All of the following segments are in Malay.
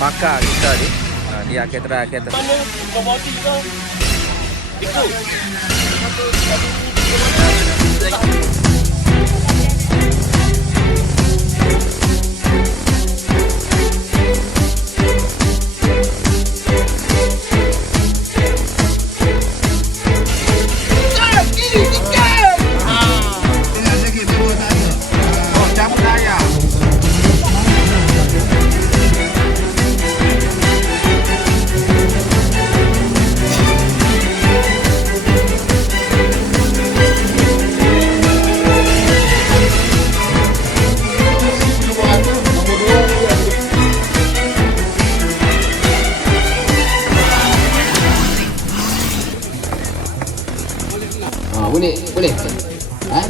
pakar kita ni. Dia akan try akan Mana kau body kau? Ikut. Boleh? Boleh? Ha?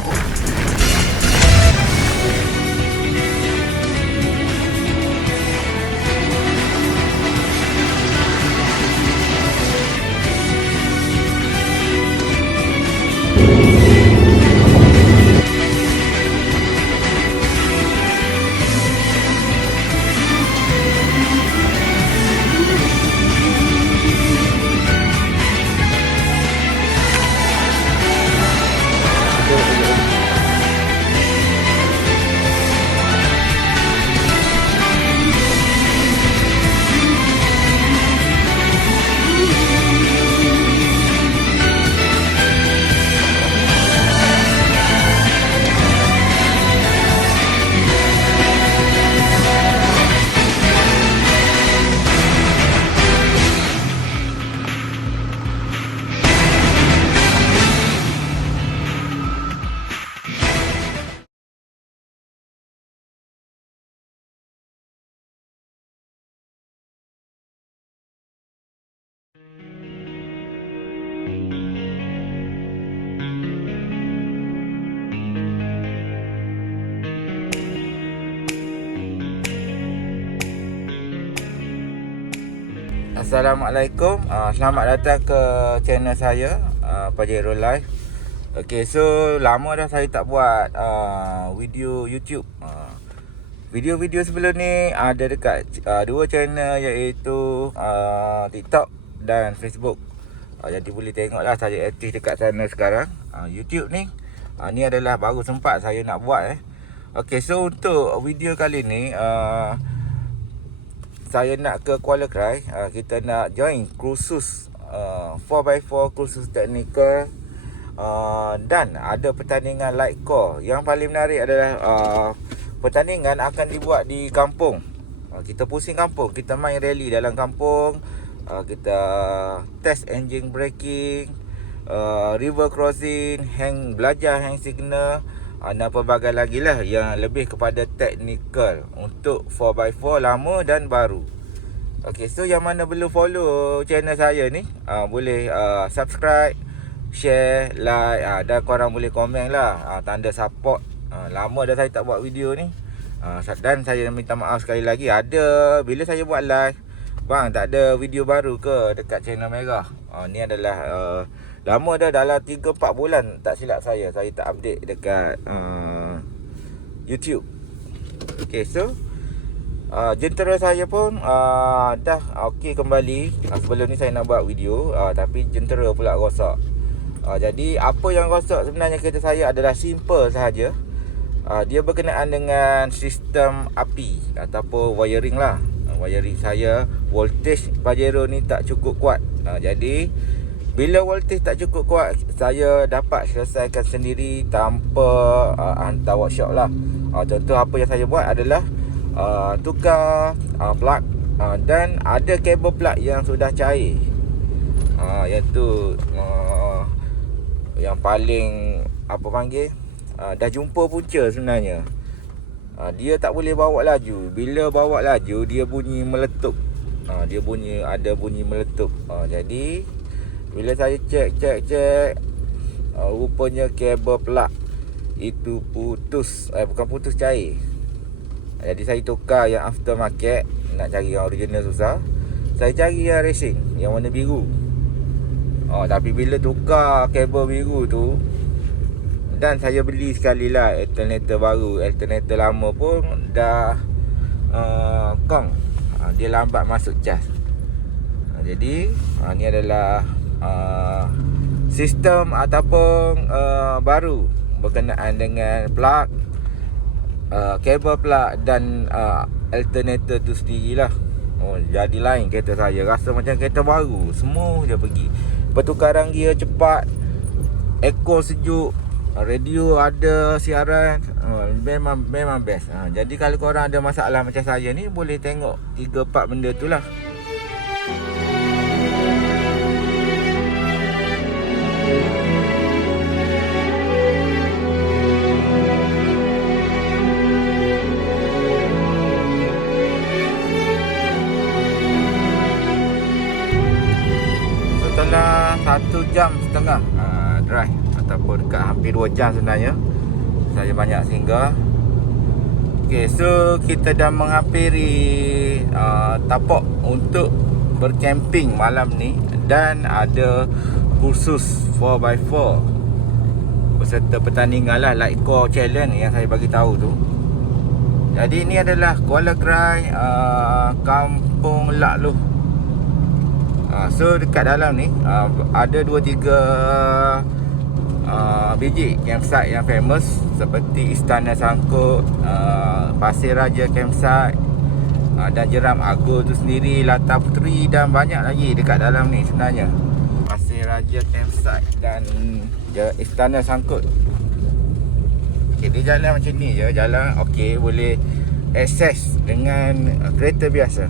Assalamualaikum. Selamat datang ke channel saya, Pajero Live. Okay, so lama dah saya tak buat video YouTube. Video-video sebelum ni ada dekat dua channel, iaitu TikTok dan Facebook. Jadi boleh tengoklah saya aktif dekat sana sekarang. YouTube ni ni adalah baru sempat saya nak buat. Okay, so untuk video kali ni saya nak ke Kuala Krai. Kita nak join kursus 4x4 kursus teknikal, dan ada pertandingan light core. Yang paling menarik adalah pertandingan akan dibuat di kampung. Kita pusing kampung, kita main rally dalam kampung. Kita test engine braking, river crossing, belajar hang signal, dan pelbagai lagi lah yang lebih kepada teknikal untuk 4x4 lama dan baru. Okay, so yang mana belum follow channel saya ni, boleh subscribe, share, like, dan korang boleh komen lah, tanda support. Lama dah saya tak buat video ni, dan saya minta maaf sekali lagi. Bila saya buat live, bang, tak ada video baru ke dekat channel Merah. Ni adalah lama dah, dalam 3-4 bulan tak silap saya tak update dekat YouTube. Okay, so jentera saya pun dah okey kembali. Sebelum ni saya nak buat video, tapi jentera pula rosak. Jadi apa yang rosak sebenarnya kereta saya adalah simple sahaja. Dia berkenaan dengan sistem api ataupun wiring lah. Wiring saya, voltage Pajero ni tak cukup kuat. Jadi bila voltage tak cukup kuat, saya dapat selesaikan sendiri tanpa hantar workshop lah. Contoh apa yang saya buat adalah tukar plug, dan ada kabel plug yang sudah cair. Iaitu yang paling apa panggil, dah jumpa punca sebenarnya. Dia tak boleh bawa laju. Bila bawa laju, dia bunyi meletup. Dia ada bunyi meletup. Jadi bila saya cek, rupanya kabel plug itu putus. Bukan putus, cair. Jadi saya tukar yang aftermarket. Nak cari yang original susah. Saya cari yang racing, yang warna biru. Tapi bila tukar kabel biru tu, dan saya beli sekali lah alternator baru. Alternator lama pun dah kong. dia lambat masuk cas. Jadi ni adalah sistem ataupun baru berkenaan dengan plug, kabel plug dan alternator tu sendirilah. Jadi lain kereta saya, rasa macam kereta baru. Semua je pergi. Pertukaran gear cepat, aircon sejuk, radio ada siaran, memang best. Jadi kalau korang ada masalah macam saya ni, boleh tengok 3-4 benda tu lah. Setelah 1.5 jam drive ataupun dekat hampir 2 jam sebenarnya, saya banyak singgah. Okay, so kita dah menghampiri Tapok untuk bercamping malam ni. Dan ada kursus 4x4 beserta pertandingan lah, Light Core Challenge yang saya bagi tahu tu. Jadi ni adalah Kuala Krai, Kampung Lak Luh. So dekat dalam ni ada 2-3 biji campsite yang famous, seperti Istana Sangkut, Pasir Raja Campsite, dan Jeram Agor tu sendiri, Latar Puteri, dan banyak lagi dekat dalam ni sebenarnya. Pasir Raja Campsite dan Istana Sangkut. Okay, dia jalan macam ni je. Jalan okey, boleh akses dengan kereta biasa.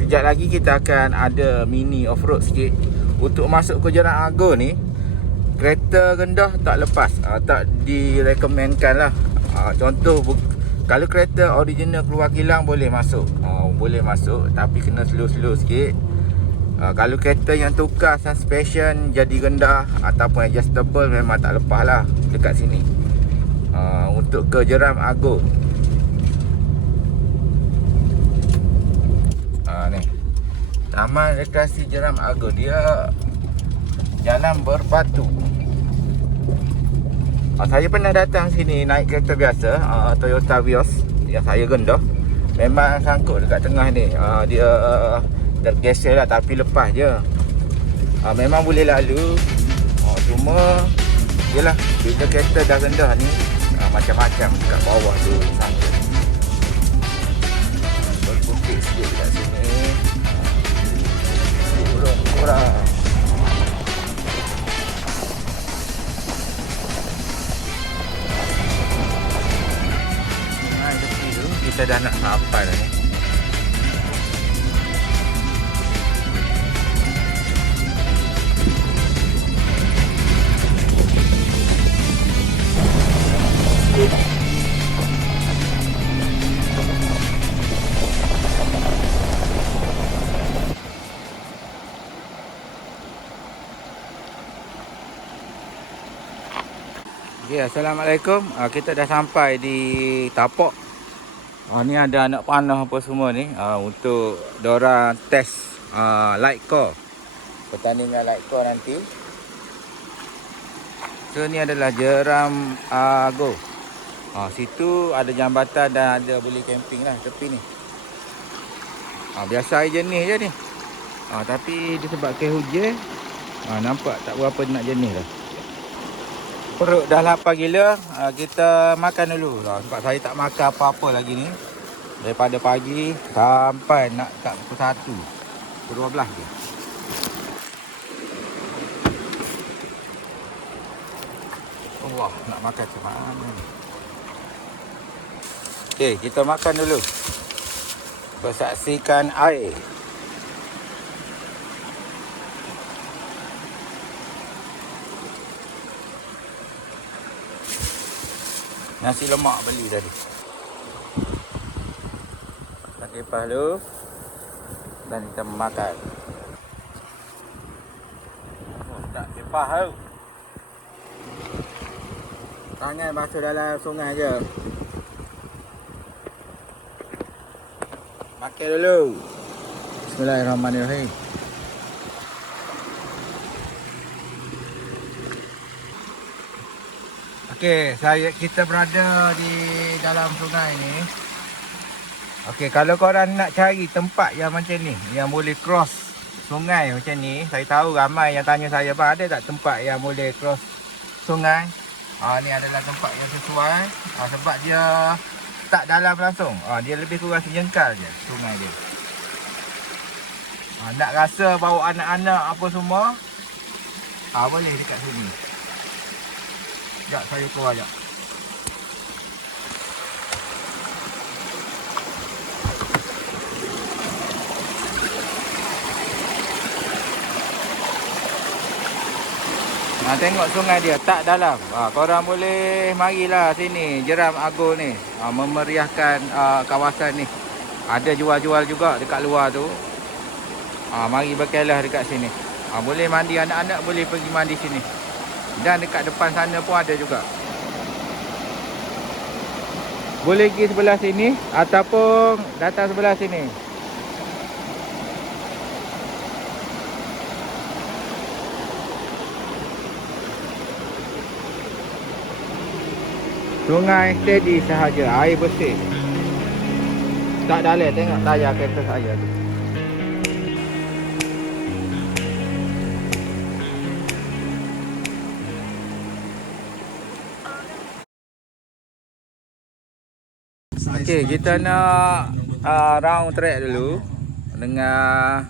Sekejap lagi kita akan ada mini off-road sikit. Untuk masuk ke Jeram Agor ni, kereta rendah tak lepas, tak direkomenkan lah. Contoh, kalau kereta original keluar kilang boleh masuk, tapi kena slow-slow sikit. Kalau kereta yang tukar suspension jadi rendah ataupun adjustable, memang tak lepas lah dekat sini. Untuk ke Jeram Agor, ni Taman Rekreasi Jeram Agor, dia jalan berbatu. Saya pernah datang sini naik kereta biasa, Toyota Vios yang saya rendah. Memang sangkut dekat tengah ni, dia tergeser lah, tapi lepas je. Memang boleh lalu, cuma yelah, bila kereta dah rendah ni, macam-macam kat bawah tu sangkut. Berbukit sikit kat sini, kurang-kurang. Kita dah nak sampai dah ni. Okay, Assalamualaikum. Kita dah sampai di Tapok. Ni ada anak panah apa semua ni, untuk diorang test Light Core, pertandingan Light Core nanti. So ni adalah Jeram Agor. Situ ada jambatan dan ada boleh camping lah tepi ni. Biasa air jenis je ni, tapi disebabkan hujan, nampak tak berapa nak jenis dah. Perut dah lapar gila, kita makan dulu lah. Sebab saya tak makan apa-apa lagi ni daripada pagi sampai nak kat pukul 1, pukul 12 je. Wah, nak makan macam mana ni? Okay, kita makan dulu. Bersaksikan air. Nasi lemak beli tadi. Pakai palu dan kita makan. Tak kepah tu. Tangan masuk dalam sungai je. Makan dulu. Bismillahirrahmanirrahim. Okey, kita berada di dalam sungai ni. Okey, kalau korang nak cari tempat yang macam ni, yang boleh cross sungai macam ni, saya tahu ramai yang tanya saya, bang ada tak tempat yang boleh cross sungai? Ni adalah tempat yang sesuai. Sebab dia tak dalam langsung. Dia lebih kurang sejengkal je sungai dia. Nak rasa bawa anak-anak apa semua, boleh dekat sini. Sekejap saya keluar sekejap. Tengok sungai dia tak dalam. Korang boleh marilah sini Jeram Agor ni. Memeriahkan kawasan ni. Ada jual-jual juga dekat luar tu. Mari berkelah dekat sini. Boleh mandi, anak-anak boleh pergi mandi sini. Dan dekat depan sana pun ada juga. Boleh pergi sebelah sini ataupun datang sebelah sini. Sungai steady sahaja, air bersih. Tak dalam, tengok tayar kereta saya tu. Okey, kita nak round track dulu dengan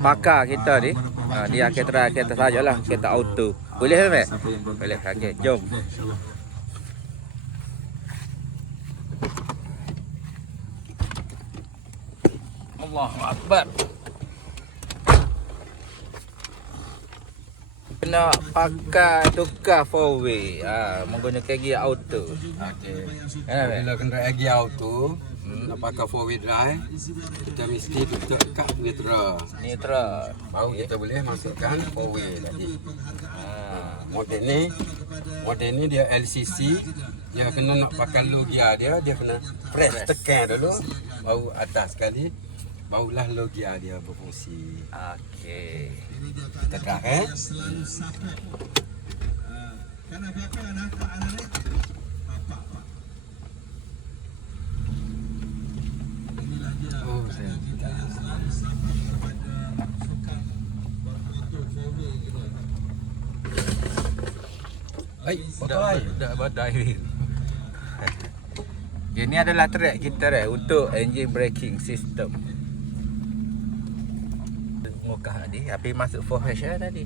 pakar kita ni. Dia kereta sajalah, kereta auto. Boleh tak, Mek? Boleh. Okey, jom. Allahu Akbar. Nak pakai tukar 4-way, menggunakan gear auto. Okey. Bila kenderaan gear auto, nak pakai 4-wheel drive, kita mesti tutup kat neutral. Neutral. Baru kita boleh masukkan 4-wheel tadi. Model ni dia LCC. Dia kena nak pakai low gear dia kena press tekan dulu. Baru atas sekali. Barulah low gear dia berfungsi. Okey. Kita try Oh, saya tidak. Dah badai. Ini adalah track kita untuk engine braking system. Mukah tadi, tapi masuk 4H tadi.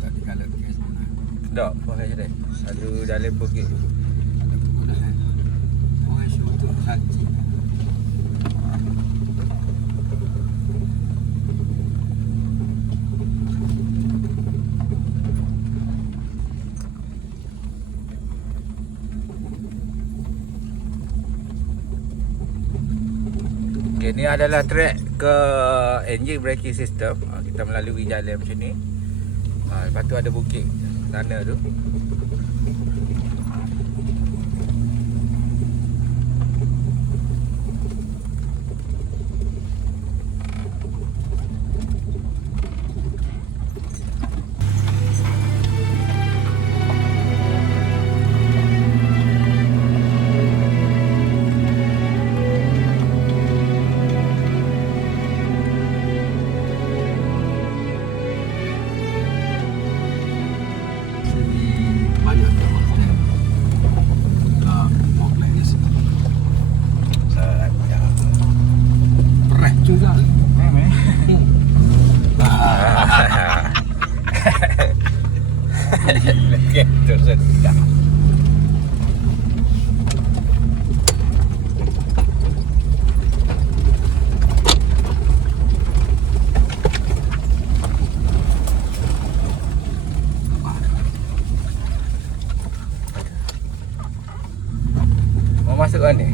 Tadi kalau kes mana? Tak, 4H dah. Selalu dalam bukit. Oh, untuk haji. Okay, ni adalah track ke engine braking system. Kita melalui jalan macam ni. Lepas tu ada bukit sana tu. Banyak berat juga. Gitu sedap. Mau masuk kan ni?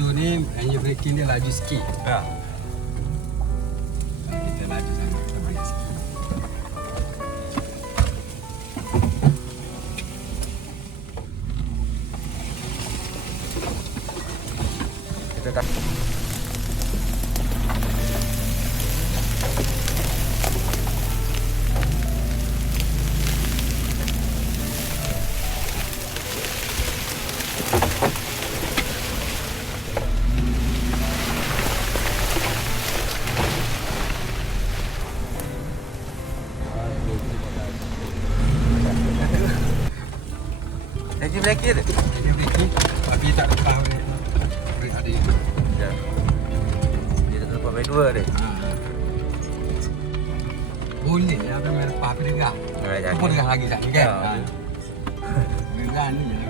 motor ni hanya braking dia laju sikit. Ha. Kita laju sangat, kita brake sikit. Kita tak. Lagi braking ada. Hanya braking, tapi tak lepas brake. Brake ada yang. Ya. Dia tak lepas main dua dia. Boleh lah memang lepas api degah. jangan. Pun degah lagi tak ni kan? Ya. Degah ni je lah.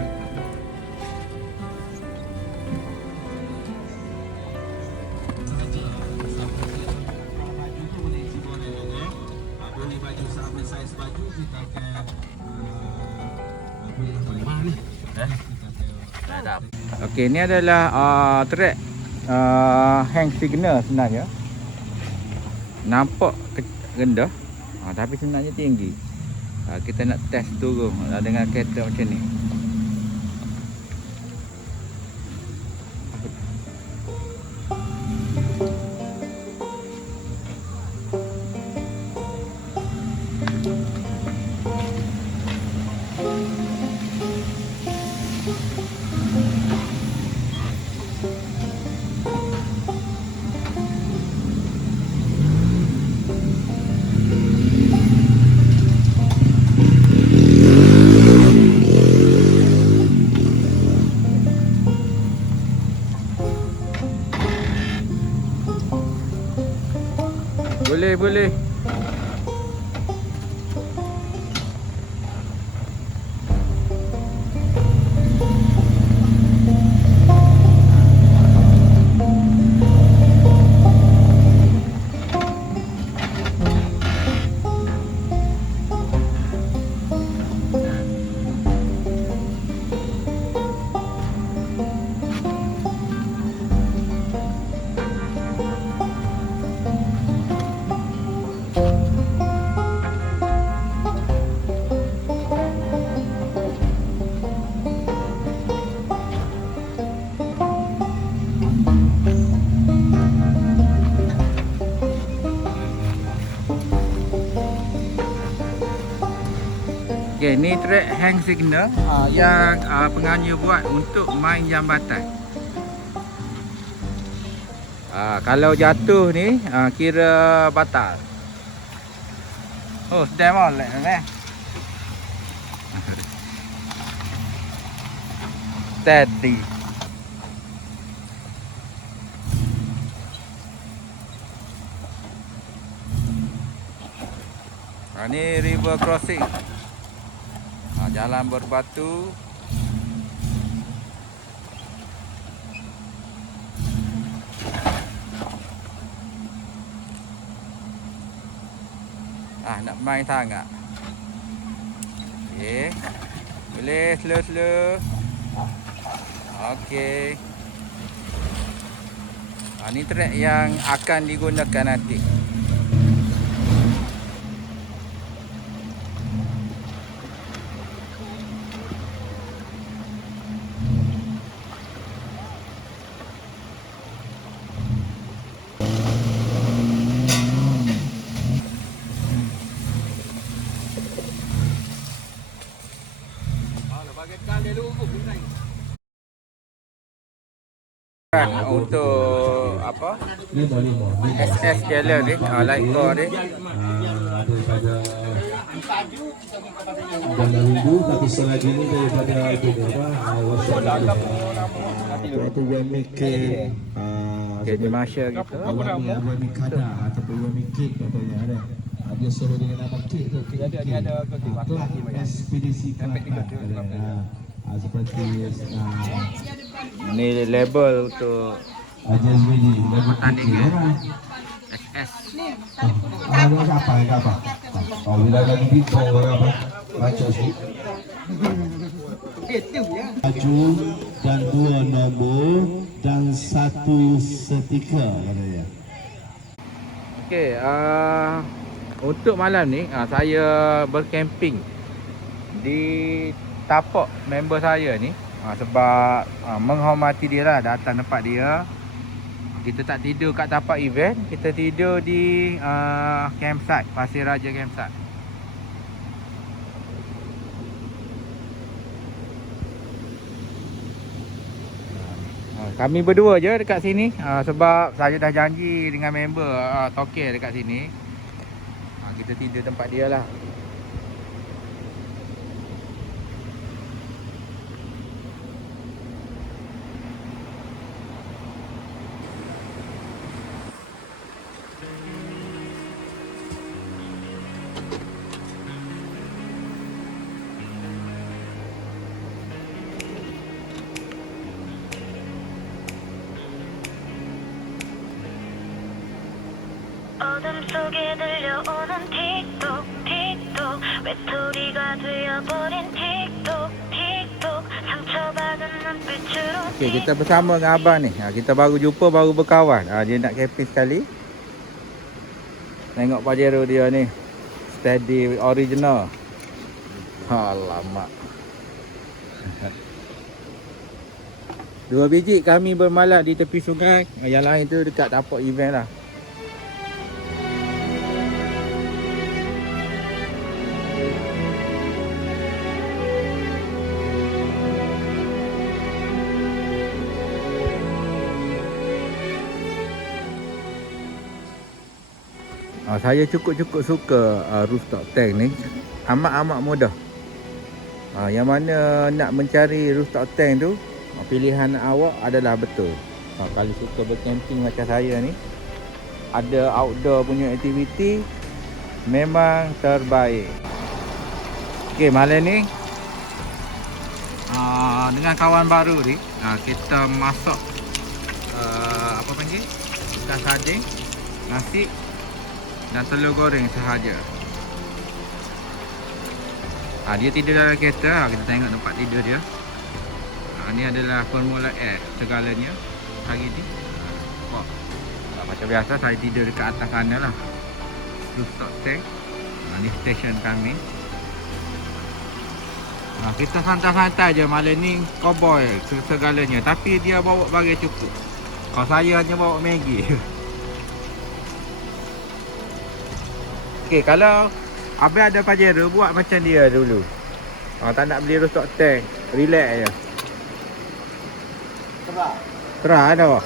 Okey, ni adalah track hang signal sebenarnya. Nampak rendah, tapi sebenarnya tinggi. Kita nak test turun dengan kereta macam ni. Boleh. Okey, ni track hang signal yang penganjur buat untuk main jambatan. Kalau jatuh ni kira batal. Oh, stand on lah. Steady. Ni river crossing. Jalan berbatu. Nak main sangat. Okey. Boleh slow. Okey. Ni track yang akan digunakan nanti. Untuk apa? SS Scaler ni, light core ni. Daripada dalam minggu, tapi selagi ni daripada workshop ataupun Wemi Cake, Jadi Marshall gitu. Wemi Kada ataupun Wemi Cake katanya ada. Dia suruh dengan nama Cake tu. Ada Kelab Ekspedisi Kelab. Seperti Ni label untuk Jazmini, lagu pertandingan SS. Apa? Oh, bila lagi bintang apa? Baca sih. Maju dan 2 nombor dan 1 setika katanya. Okey, untuk malam ni saya berkemping di tapak member saya ni sebab menghormati dia lah, datang tempat dia. Kita tak tidur kat tapak event, kita tidur di campsite, Pasir Raja campsite. Kami berdua je dekat sini sebab saya dah janji dengan member Tokeh dekat sini. Kita tidur tempat dia lah. 어둠 속에 들려오는 틱톡 틱톡 외톨이가 되어버린 틱톡 틱톡 상처받은 눈빛으로 Okey, kita bersama dengan abang ni. Kita baru jumpa, baru berkawan. Dia nak camping sekali. Tengok Pajero dia ni. Steady original. Alamak. 2 biji kami bermalam di tepi sungai. Yang lain tu dekat tapak event lah. Saya cukup-cukup suka rooftop tank ni. Amat-amat mudah. Yang mana nak mencari rooftop tank tu, pilihan awak adalah betul. Kalau suka bercamping macam saya ni, ada outdoor punya aktiviti, memang terbaik. Okey, malam ni dengan kawan baru ni, kita masak apa panggil? Ikan sardin, nasi dan telur goreng sahaja. Dia tidur dalam kereta. Kita tengok tempat tidur dia. Ni adalah Formula Air segalanya hari ni. Macam biasa saya tidur dekat atas sana lah. Rooftop tank. Ni stesen kami. Kita santai-santai je malam ni, cowboy segalanya. Tapi dia bawa barang cukup. Kalau saya hanya bawa Maggi. Okey, kalau abang ada Pajero, buat macam dia dulu. Tak nak beli rooftop tank, relax je. Terah ada apa?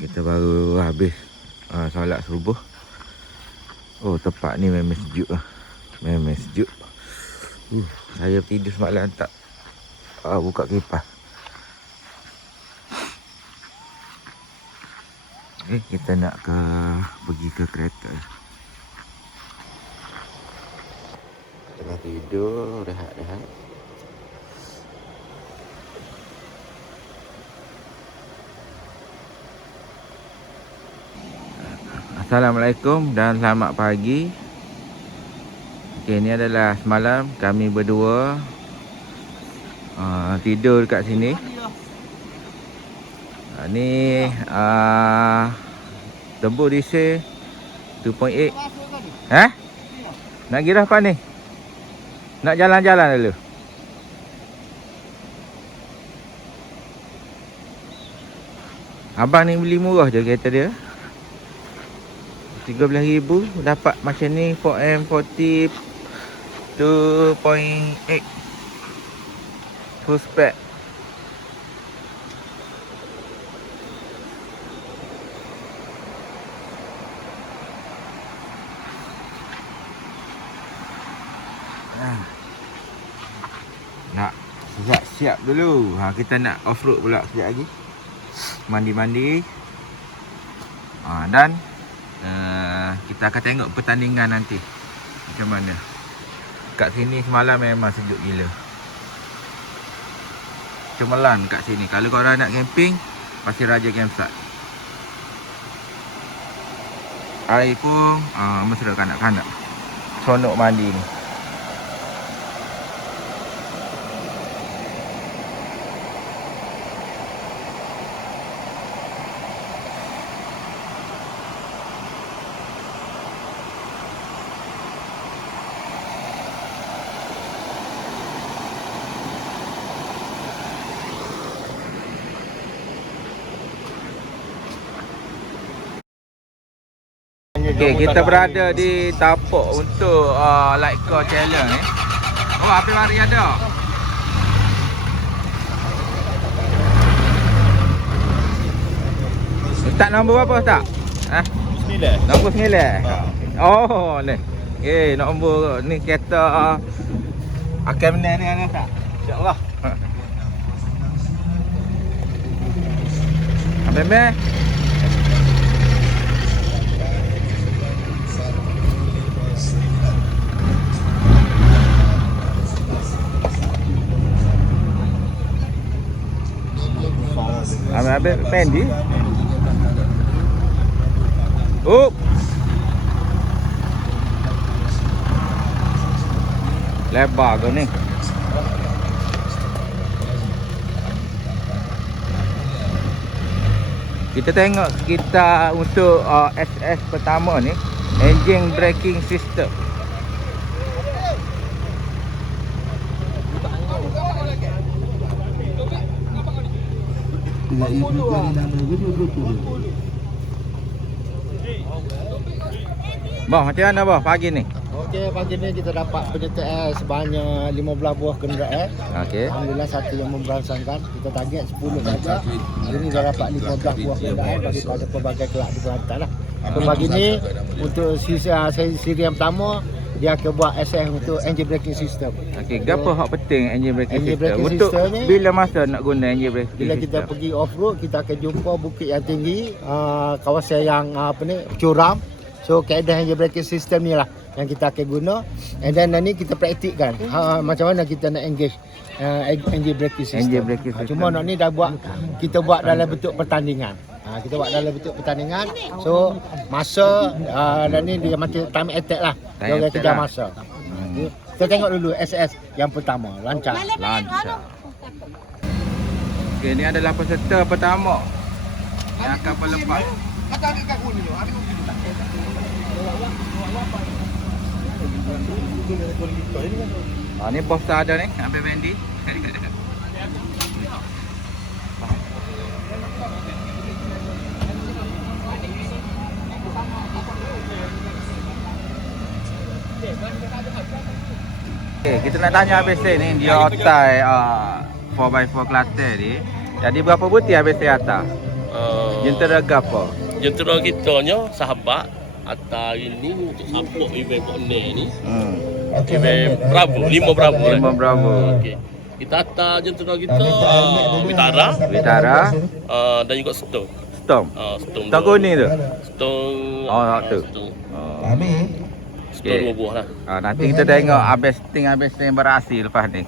Kita baru habis solat subuh. Tempat ni memang sejuk lah. Memang sejuk. Saya tidur semalam tak buka kipas. Kita nak pergi ke kereta. Tengah tidur, rehat-rehat. Assalamualaikum dan selamat pagi. Okey, ni adalah semalam kami berdua tidur dekat sini. Ni Tebu Risai 2.8. Nak girah apa ni? Nak jalan-jalan dulu. Abang ni beli murah je kereta dia. 13,000 dapat macam ni 4M40 2.8 full spec. Nak siap dulu. Kita nak off road pula sekejap lagi. Mandi-mandi. Dan kita akan tengok pertandingan nanti macam mana. Kat sini semalam memang sejuk gila. Cemerlang kat sini. Kalau korang nak camping, Pasir Raja Campsite. Air pun mesra kanak-kanak. Seronok mandi ni. Okay, kita berada di tapak untuk Light Core Challenge ni. Oh, api lari ada. Ustaz nombor berapa Ustaz? 9. Nombor 9. Oh, ni. Okay, nombor ni kereta akan menang ni kan Ustaz? InsyaAllah. Apa meh? Abang Fendi. Lebar ke ni? Kita tengok kita untuk SS pertama ni, engine braking system. Bah, macam mana bah pagi ni? Okey, pagi ni kita dapat penyertaan sebanyak 15 buah kenderaan. Okey. Alhamdulillah satu yang memberangsangkan. Kita target 10 saja. Hari ni dah dapat 15 buah kenderaan daripada pelbagai kelab di Kelantan lah. So pagi ni untuk siri yang pertama dia akan buat SS untuk engine braking system. Okey, gapo hak penting engine braking Engine system? braking Untuk system ni, bila masa nak guna engine braking bila system? kita pergi off road, kita akan jumpa bukit yang tinggi, kawasan yang curam. So keadaan engine braking system ni lah yang kita akan guna. And then nanti kita praktikkan macam mana kita nak engage engine braking system. Engine braking system. Cuma nak ni dah buat, kita buat dalam bentuk pertandingan. Kita buat dalam bentuk pertandingan. So masa dan ni dia macam time attack lah. Dia orang kejar masa. Kita tengok dulu SS yang pertama, lancar. Okey, ni adalah peserta pertama yang akan berlepas. Ni bos ada ni, ambil Fendi. Okay, kita nak tanya ABC ni, dia otai 4x4 Kelantan ni. Jadi berapa butir ABC atas? Jentera apa? Jentera kita nya sahabat atas ini untuk support event Pokne ni. Event Bravo, 5 Bravo. 5 Bravo. Okey. Kita atas jentera kita Vitara dan juga Storm. Storm. Storm. Tak kuning tu. Storm. Oh, tu. Storm 2 buah lah. Nanti kita tengok abesting berhasil lepas ni.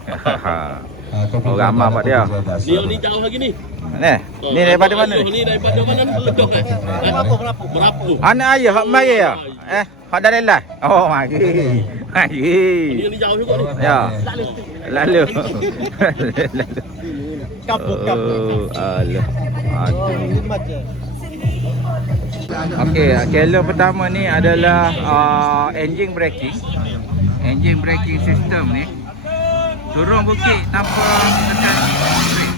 Oh, ramai pak dia. Dia ni jauh lagi ni. Ni daripada mana ni? Ni daripada mana ni? Ledok kan? Merapu. Anak ayah hak mari ya? Hak dari lah. Oh, mari. Dia ni jauh juga ni. Ya. Lalu. Kapuk. Alah. Okey, challenge pertama ni adalah engine braking. Engine braking system ni. Turun bukit tanpa tekan brake.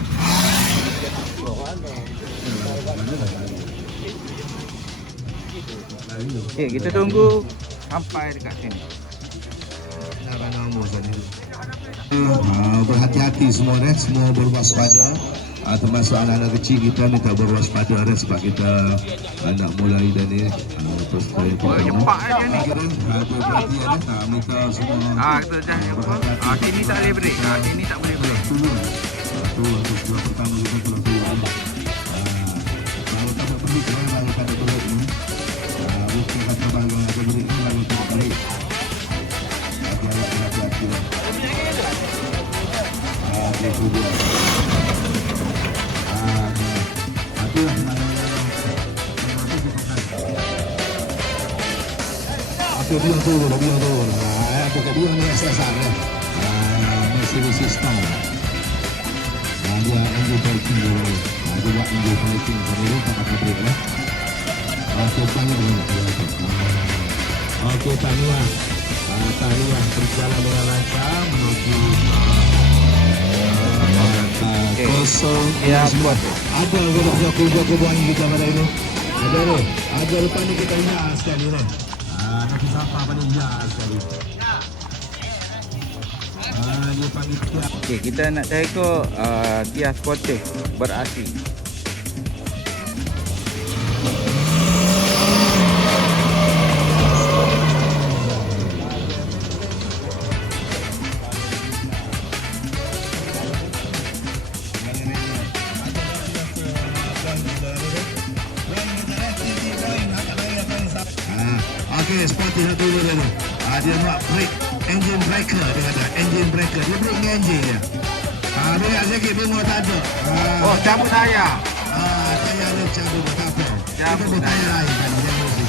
Okay, kita tunggu sampai dekat sini. Berhati-hati semua semua berwaspada. termasuk anak-anak kecil kita ni tak berwaspada dah sebab kita nak mulai dah ni terus kita Cepat aja ni. tu berarti mereka semua Kita jangan apa. Sini tak boleh break. Sini tak boleh break. turun tu untuk sebelah pertama kita pulang turun kalau tak pergi kita lalu pada turun ni bukan kata bahagian ada break ni lalu kita balik hati-hati dia tu dia Aku bilang tu. Aku kat dia ni SSR Mercedes Star. Dia engine braking dulu. Dia buat engine braking dulu tak pakai brake lah. Okey, banyak banyak. Okey, tahniah. Tahniah berjalan dengan lancar menuju kosong. Ya, buat. Ada jago buang kita pada ini. Ada lepas ni kita ingat sekali ni. Nanti siapa pada ingat sekali. Dia panggil Kia. Okey, kita nak cari Kia Sportage ber-AC. Okey, Sportage nak turun dulu. Dia buat brake, engine breaker dia kata, engine breaker. Dia brake ni engine dia. Dia sikit bengok tak ada. Cabut tayar. Tayar dia cabut tak apa. Cabut kita bertayar lain kan dia mesti.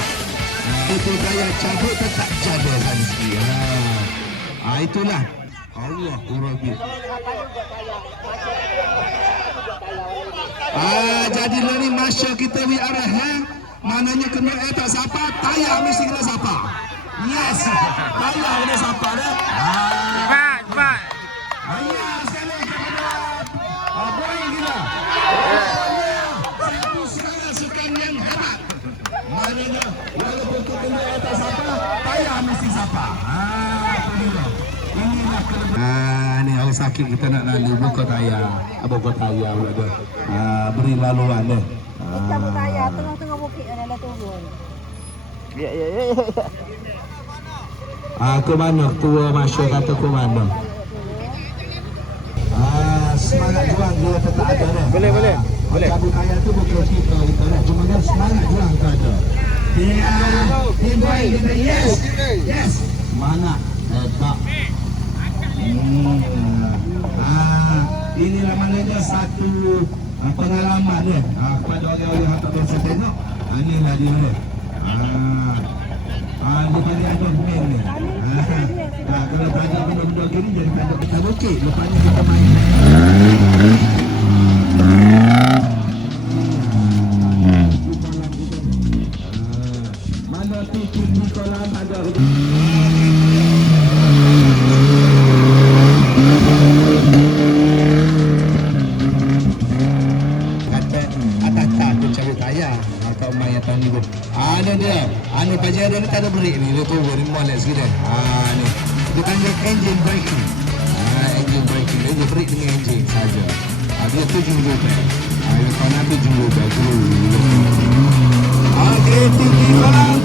Itu tayar cabut tetap jaga kan sikit. Itulah. Allah Rabbi. Jadi lah ni masa kita WRF maknanya kena tak sapa, tayar mesti kena sapa. Yes, tayar kena sapa dah. Cepat. Ayah sekali kepada boy kita. Satu sukan yang hebat. Maknanya walaupun tu kena tak sapa, tayar mesti sapa. Inilah kelebihan. Ni orang sakit kita nak lalu buka tayar. Buka tayar pula tu. Beri laluan dia. Cabut tayar tengah-tengah bukit adalah turun. Ya. Ke mana? Tua Masya kata ke mana? Semangat juang dia tetap ada dah. Boleh. Cabut tayar tu bukan kita dah. Cuma kan semangat juang tu ada. Dia baik. Yes. Semangat. Tak. Inilah maknanya satu pengalaman dia kepada orang-orang yang tak biasa tengok. Inilah dia dia. Dia panggil ada main ni. Kalau panggil benda-benda gini jadi panggil kita bukit. Lepas ni kita main. Mana tu di kolam ada. Dia anu pajak dia tak ada break ni, dia turun ni molek sikit dah. Ni dia panggil engine braking. Engine braking dia break dengan engine saja. Dia tujuh lubang. Lepas nak tujuh lubang dulu. Okey, tinggi kolam.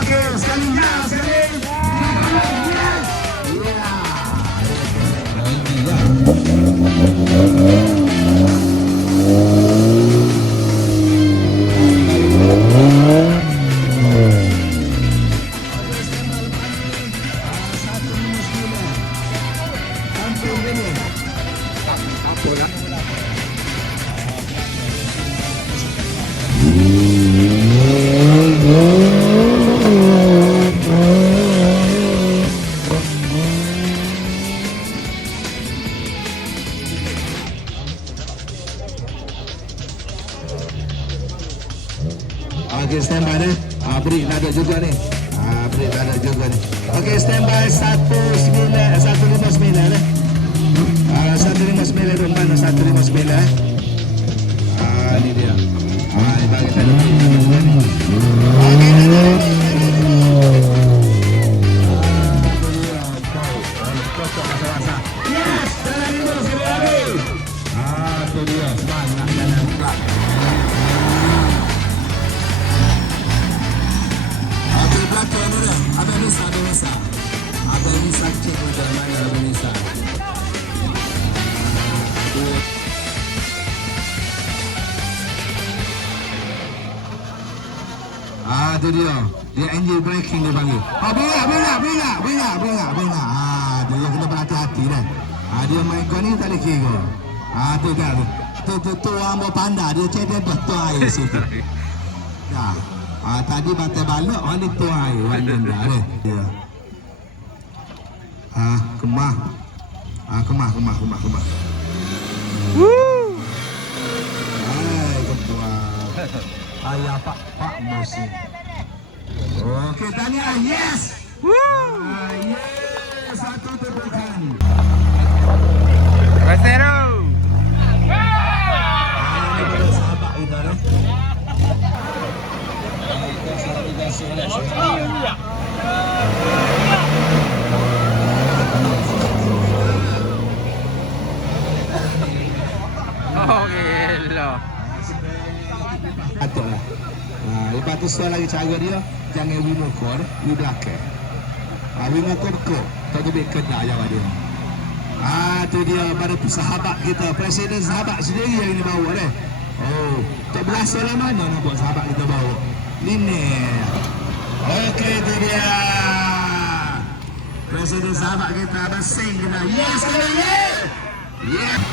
Okey, sekali. Okey, standby ni. Break nak ada juga ni. Break nak ada juga ni. Okey, standby 159 ni. 159 rumah 159. Ni dia. Ni bagi tadi. Okey, dah. Tu dia. Dia engine braking dia panggil. Bengak. Tu dia kena berhati-hati dah. Dia main kau ni tak boleh kira. Tu kan. Tu orang berpandai dia cedek betul air situ. Dah. Tadi batai balok orang ni tuang air wandun dah deh. Dia. Kemah. Kemah. Ayah pak musim. Okey, tahniah. Yes. Yes, satu tepukan. Rasero. Ini pada sahabat kita dah. Oh, gila. Patut lah. Lepas tu soal lagi cara dia, jangan wimokor, belakang. Wimokor kok, tak lebih kena jawab dia. Tu dia pada sahabat kita, presiden sahabat sendiri yang ini bawa deh. Tak berasa lah mana nak buat sahabat kita bawa. Ini. Okey, tu dia. Presiden sahabat kita bersing kena. Yes, kena yes. Yes.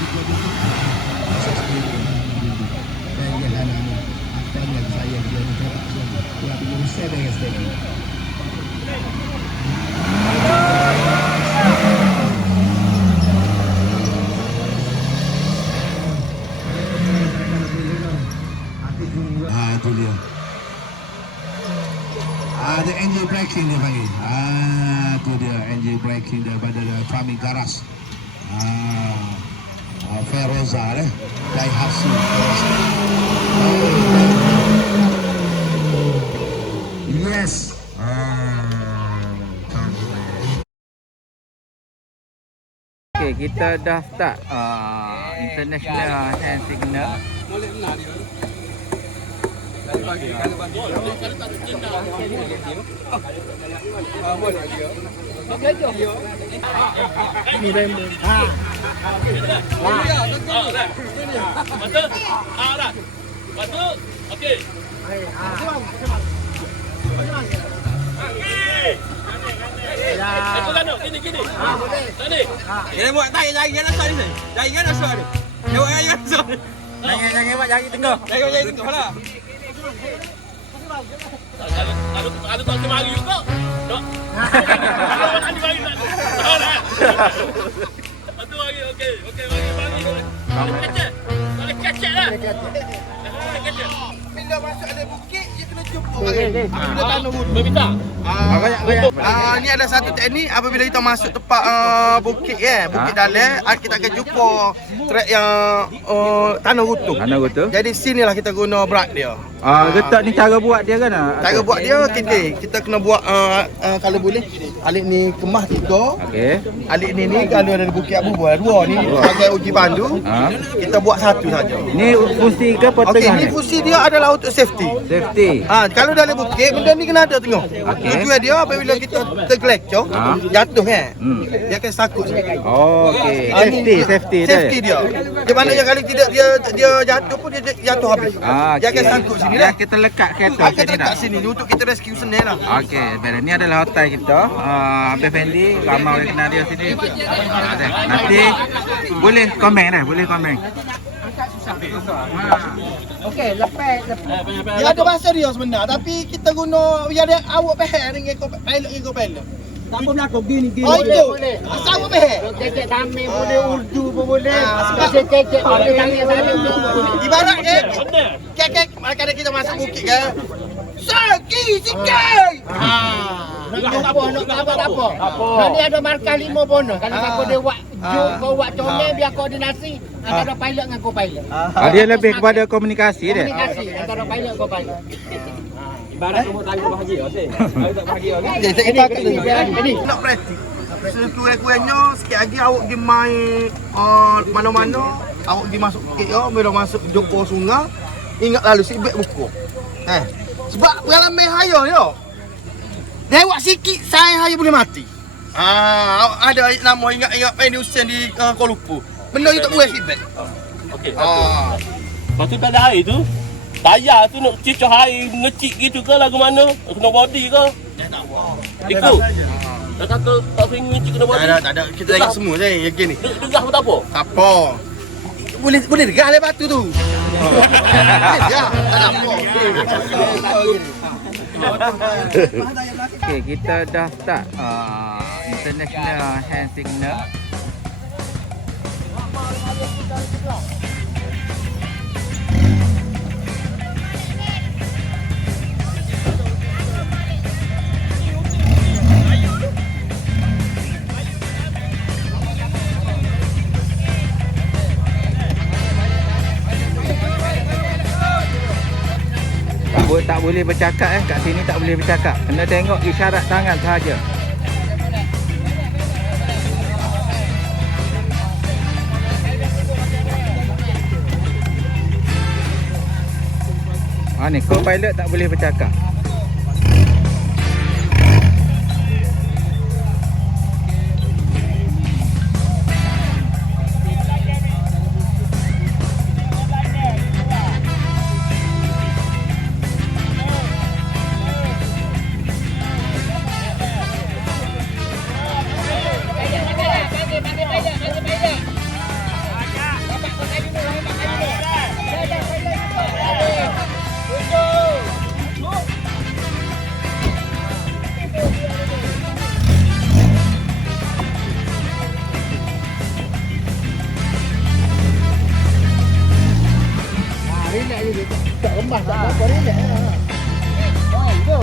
Saya dia ni tak semua. Dia belum sedang sekali. Tu dia. Ada engine braking dia panggil. Tu dia engine braking daripada Fami Garas. Feroza deh. Daihatsu Feroza. Yes. Okay, kita dah start international hand signal. Boleh benar dia. Dari pagi, kalau pagi. Boleh dia. Ini Raymond. Betul? Dah. Betul? Okey. Itu kan gini. Boleh. Tadi. Dia buat tak jari kan asal ni. Jari kan asal ni. Dia buat jari asal. Jangan buat jari tengah. Jari tengah lah. Ada tak kemari juga? Tak. Kalau nak dibagi tak. Betul lagi. Okey, bagi. Boleh kacak lah. Bila masuk ada bukit, dia kena jumpa. Bila tanah berminta. Ni ada satu teknik apabila kita masuk tempat bukit bukit dalam, kita akan jumpa trek yang tanah rutuh. Jadi sinilah kita guna brake dia. Getak ni cara buat dia kan? Cara buat dia kita kena buat kalau boleh alik ni kemah tiga. Okey. Alik ni kalau ada bukit Abu Buah dua ni sebagai uji pandu. Kita buat satu saja. Ni fungsi ke apa tengah ni? Fungsi dia adalah untuk safety. Kalau dalam bukit benda ni kena ada tengok. Tujuan dia apabila kita tergelecor jatuh dia akan sakut. Okey. Safety dia. Di mana yang kali tidak dia jatuh pun dia jatuh habis. Dia akan sangkut sini lah. Kita lekat kereta sini dah. Lekat sini untuk kita rescue senang lah. Okey, baik. Ni adalah hotel kita. Abang Fendi, ramai orang kenal dia sini. Nanti boleh komen. Okey, lepas. Dia ada bahasa dia sebenar tapi kita guna dia awak faham dengan pilot. Tak pun nak gini. Boleh. Asal awak faham. Kecek Tamil boleh, Urdu pun boleh. Kecek boleh Tamil Tamil. Ibarat kek kadang kita masuk bukit kan. Sikit. Nak apa? Nanti ada markah 5 bonus. Kalau siapa dia buat kau buat comel biar koordinasi antara pilot dengan co-pilot. Dia lebih kepada komunikasi dia. Komunikasi antara pilot dan co-pilot. Ibarat kamu tanya bahagia, okey. Kalau tak bahagia, okey. Jadi kita nak praktik. Sekurang-kurangnya sikit lagi awak pergi main mana-mana, awak pergi masuk bukit bila masuk jumpa sungai, ingat lalu seatbelt buku. Sebab pengalaman saya dia. Lewat sikit saya boleh mati. Ada nama ingat Fendi Hussein di Kuala Lumpur. Benda ni tak boleh seatbelt. Okey. Lepas tu tak ada air tu. Tayar tu nak cucuk air ngecik gitu ke lagu mana? Kena body ke? Ikut. Dah kata tak swing ngecik kena body. Tak ada. Kita tengok semua je yang gini. Degah pun tak apa. Apa? Boleh degah le batu tu. Boleh degah. Tak ada apa. Okey, kita dah start international hand signal. Tak boleh bercakap kat sini tak boleh bercakap. Kena tengok isyarat tangan sahaja. Ni co-pilot tak boleh bercakap. Tak rembah tak apa, relax lah. Go.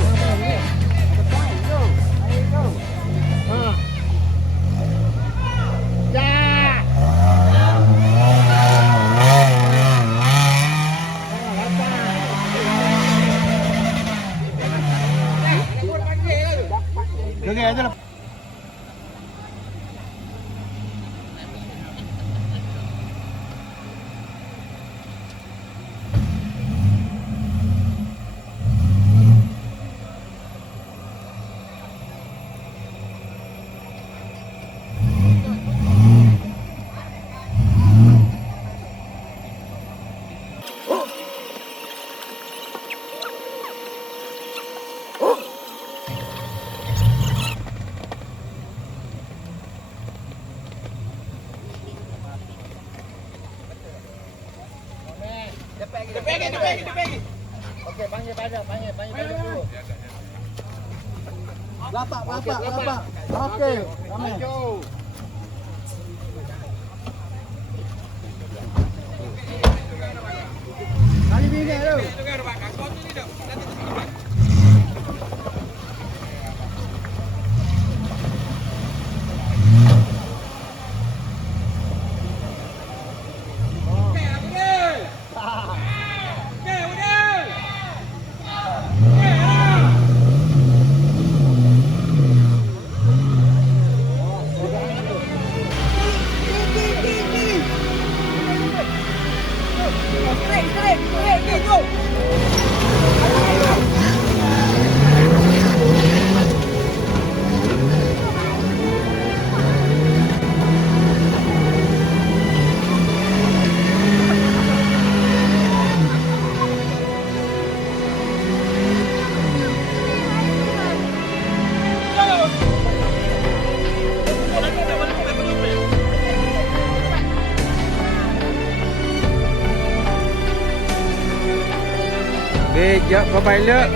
Okey, aja lah. Depan. Okey, panggil dulu. Lapak. Okey, maju. Kali bingit tu. Straight, go! Sekejap, co-pilot.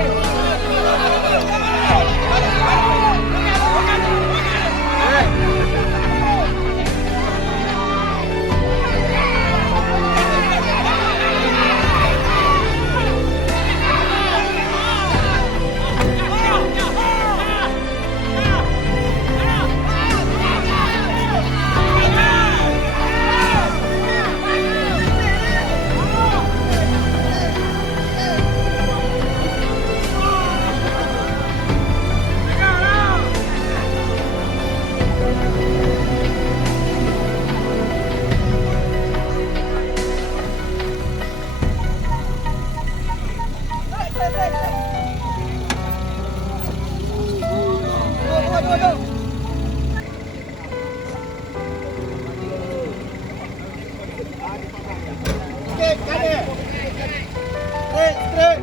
Ja.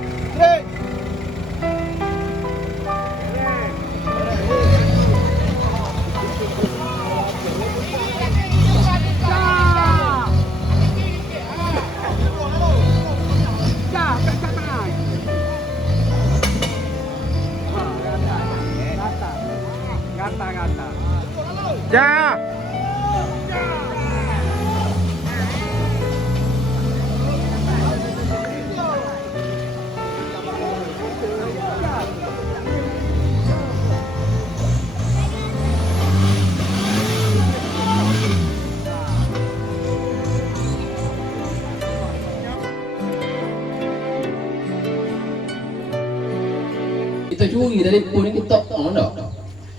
Kita curi telefon ni kita on dah.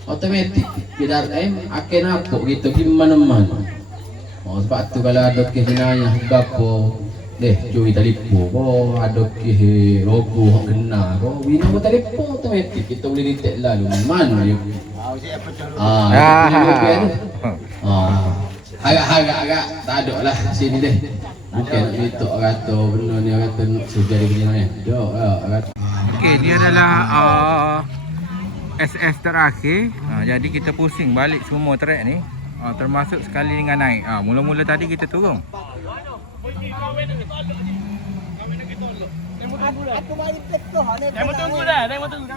Automatik kita akan nampak gitu di mana-mana. Oh, sebab tu kalau ada kehinaan gapo curi telefon, ada logo hok kena bina telefon automatik kita boleh detect lalu mana ya. Agak tak ada lah sini deh. Bukan itu kata benda ni kata sejari punya ni. Okey, ni adalah SS terakhir. Jadi kita pusing balik semua track ni. Termasuk sekali dengan naik. Mula-mula tadi kita turun. Jangan tunggu dah, jangan tunggu.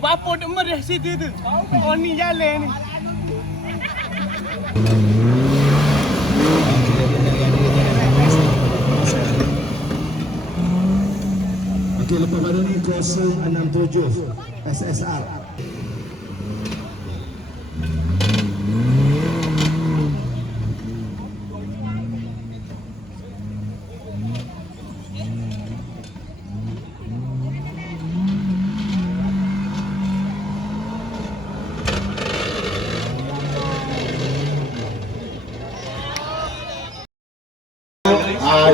Bapa nak merah situ tu. Oh ni jalan ni. Okey, lepas pada ni 067 SSR.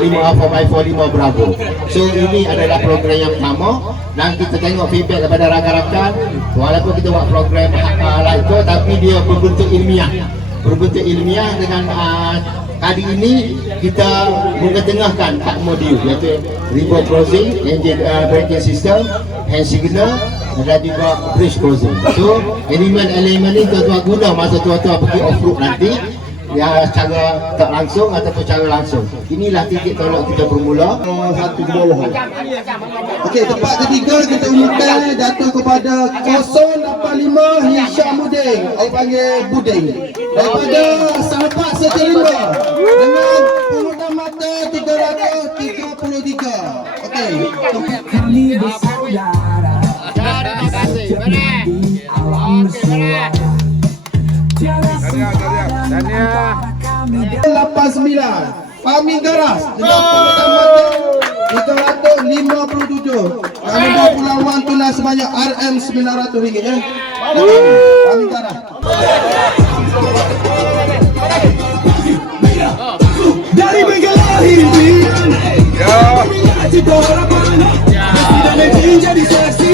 Lima 4x4 Bravo. So ini adalah program yang pertama dan kita tengok feedback daripada rakan-rakan. Walaupun kita buat program like tu, tapi dia berbentuk ilmiah. Berbentuk ilmiah dengan kali ini kita mengetengahkan 4 modul, iaitu reverse closing, engine braking system, hand signal dan juga bridge closing. So elemen-elemen ni tuan-tuan guna masa tuan-tuan pergi off-road nanti, ya, secara tak langsung ataupun secara langsung. Inilah titik tolak kita bermula. Satu kebolehan. Okey, tempat ketiga kita umumkan jatuh kepada 085 Hishamuddin, orang panggil Buding, daripada sahabat seterima dengan pungutan mata 333. Okey. Kami bersaudara. Terima kasih. Tahniah. 89 Fahmi Garas dengan pungutan mata 357. Kami berpulang wang tunai sebanyak RM900 ya. Fahmi Garas. Dari Megalahi jadi saksi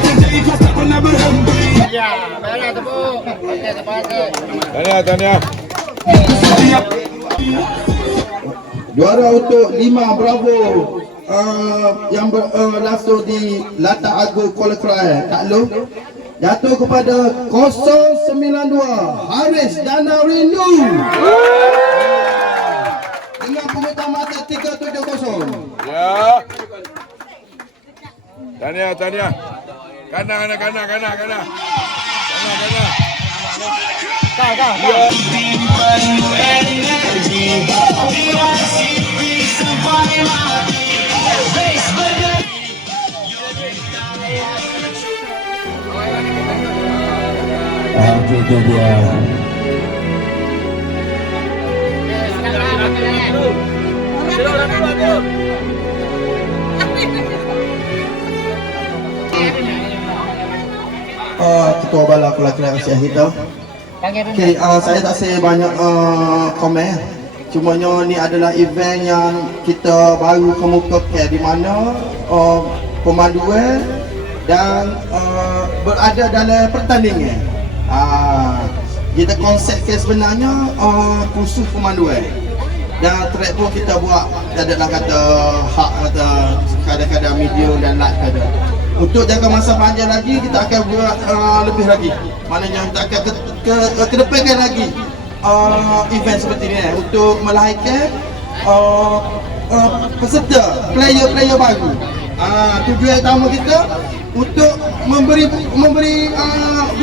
jadi ikhlas tak pernah berhenti. Ya, boleh tepuk. Okey, terima kasih. Tahniah. Juara untuk 5 Bravo yang langsung di Lata Agung Kuala Krai, Tak Long, jatuh kepada 092 Haris Dana Rindu dengan pungutan mata 370. Ya. Tahniah. Kana. Itu dia. Ketua Bala Kuala Krai Syahid tu. Okay, saya tak say banyak komen. Cumanya ni adalah event yang kita baru kemukakan di mana pemanduan dan berada dalam pertandingan. Kita konsep sebenarnya kursus pemanduan. Dan track pun kita buat adalah kata hak kata kadang-kadang medium dan light kada. Untuk jangka masa panjang lagi kita akan buat lebih lagi. Maknanya kita akan kedepankan lagi event seperti ini untuk melahirkan peserta player-player baru. Tujuan utama kita untuk memberi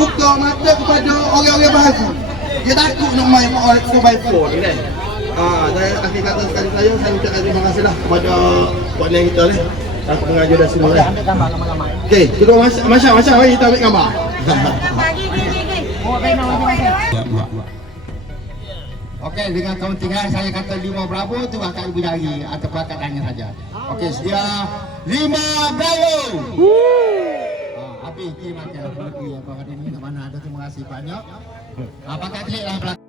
buka mata kepada orang-orang baru. Dia takut nak main 4x4 ni kan. Saya akhir kata sekali saya ucapkan terima kasihlah kepada partner kita ni. Aku pengajar dah semua ni. Ambil gambar ramai-ramai. Okey, kita Masya mari kita ambil gambar. Okey, dengan kauntingan saya kata 5 bravo tu akak ibu jari ataupun akak tangan saja. Okey, sedia 5 bravo. Habis pergi makan. Apa hari ni kat mana ada, terima kasih banyak. Pakai klik lah belakang.